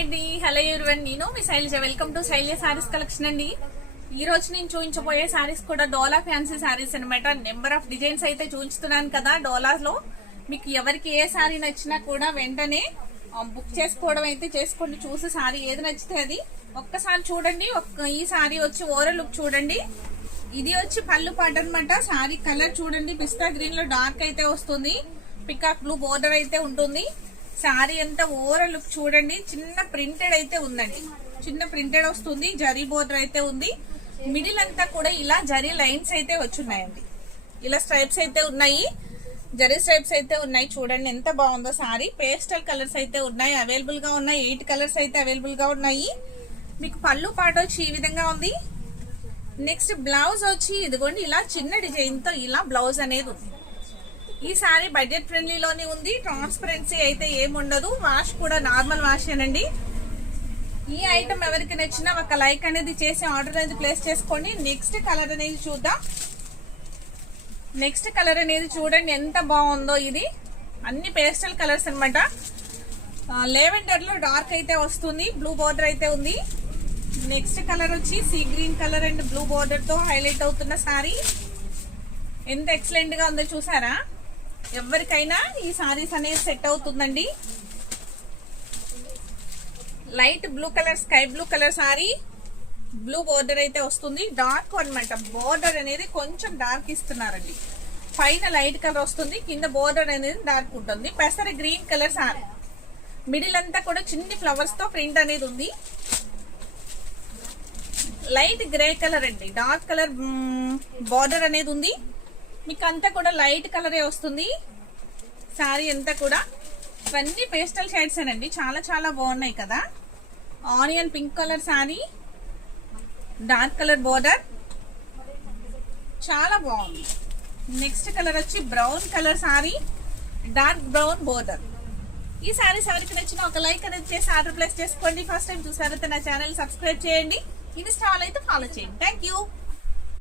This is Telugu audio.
అండి, హలో ఎవరీవన్. నేను మీ Shailaja. Welcome to Shailaja saris collection అండి. ఈ రోజు నేను చూపించబోయే సారీస్ కూడా డోలా ఫ్యాన్సీ సారీస్ అనమాట. నెంబర్ ఆఫ్ డిజైన్స్ అయితే చూపిస్తున్నాను కదా డోలాలో. మీకు ఎవరికి ఏ సారీ నచ్చినా కూడా వెంటనే బుక్ చేసుకోవడం అయితే చేసుకోండి. చూసి సారీ ఏది నచ్చితే అది ఒక్కసారి చూడండి. ఈ సారీ వచ్చి ఓవరాల్ లుక్ చూడండి. ఇది వచ్చి పళ్ళు పాట అనమాట. సారీ కలర్ చూడండి, పిస్తా గ్రీన్ లో డార్క్ అయితే వస్తుంది. పికాక్ బ్లూ బోర్డర్ అయితే ఉంటుంది. సారీ అంతా ఓవరాల్ లుక్ చూడండి. చిన్న ప్రింటెడ్ అయితే ఉందండి, చిన్న ప్రింటెడ్ వస్తుంది. జరీ బోర్డర్ అయితే ఉంది. మిడిల్ అంతా కూడా ఇలా జరీ లైన్స్ అయితే వచ్చున్నాయండి. ఇలా స్ట్రైప్స్ అయితే ఉన్నాయి, జరీ స్ట్రైప్స్ అయితే ఉన్నాయి. చూడండి ఎంత బాగుందో సారీ. పేస్టల్ కలర్స్ అయితే ఉన్నాయి, అవైలబుల్ గా ఉన్నాయి. 8 కలర్స్ అయితే అవైలబుల్ గా ఉన్నాయి. మీకు పళ్ళు పాట వచ్చి ఈ విధంగా ఉంది. నెక్స్ట్ బ్లౌజ్ వచ్చి ఇదిగోండి ఇలా చిన్న డిజైన్ తో ఇలా బ్లౌజ్ అనేది ఉంది. ఈ సారీ బడ్జెట్ ఫ్రెండ్లీలోనే ఉంది. ట్రాన్స్పరెన్సీ అయితే ఏముండదు. వాష్ కూడా నార్మల్ వాష్ ఏనండి. ఈ ఐటమ్ ఎవరికి నచ్చినా ఒక లైక్ అనేది చేసి ఆర్డర్ అనేది ప్లేస్ చేసుకోండి. నెక్స్ట్ కలర్ అనేది చూద్దాం. నెక్స్ట్ కలర్ అనేది చూడండి ఎంత బాగుందో. ఇది అన్ని పేస్టల్ కలర్స్ అనమాట. లెవెండర్ లో డార్క్ అయితే వస్తుంది, బ్లూ బోర్డర్ అయితే ఉంది. నెక్స్ట్ కలర్ వచ్చి sea green colour and blue border తో హైలైట్ అవుతున్న సారీ ఎంత ఎక్సలెంట్ గా ఉందో చూసారా. ఎవరికైనా ఈ సారీస్ అనేది సెట్ అవుతుందండి. Light blue colour, sky blue colour sorry, blue border అయితే వస్తుంది. డార్క్ అన్నమాట. బోర్డర్ అనేది కొంచెం డార్క్ ఇస్తున్నారండి. పైన లైట్ కలర్ వస్తుంది, కింద బోర్డర్ అనేది డార్క్ ఉంటుంది. పెసర గ్రీన్ కలర్ సారీ. మిడిల్ అంతా కూడా చిన్ని ఫ్లవర్స్ తో ప్రింట్ అనేది ఉంది. లైట్ గ్రే కలర్ అండి, డార్క్ కలర్ బోర్డర్ అనేది ఉంది. మీకు అంతా కూడా లైట్ కలరే వస్తుంది సారీ అంతా కూడా. ఇవన్నీ పేస్టల్ షేడ్స్ అండి, చాలా చాలా బాగున్నాయి కదా. Onion pink colour sorry, dark colour border, చాలా బాగుంది. నెక్స్ట్ కలర్ వచ్చి brown colour sorry, dark brown border. ఈ సారీస్ ఎవరికి నచ్చినా ఒక లైక్ అనేది చేసి ఆర్డర్ ప్లేస్ చేసుకోండి. ఫస్ట్ టైం చూసారైతే నా ఛానల్ సబ్స్క్రైబ్ చేయండి. ఇన్స్టాల్ అయితే ఫాలో చేయండి. Thank you.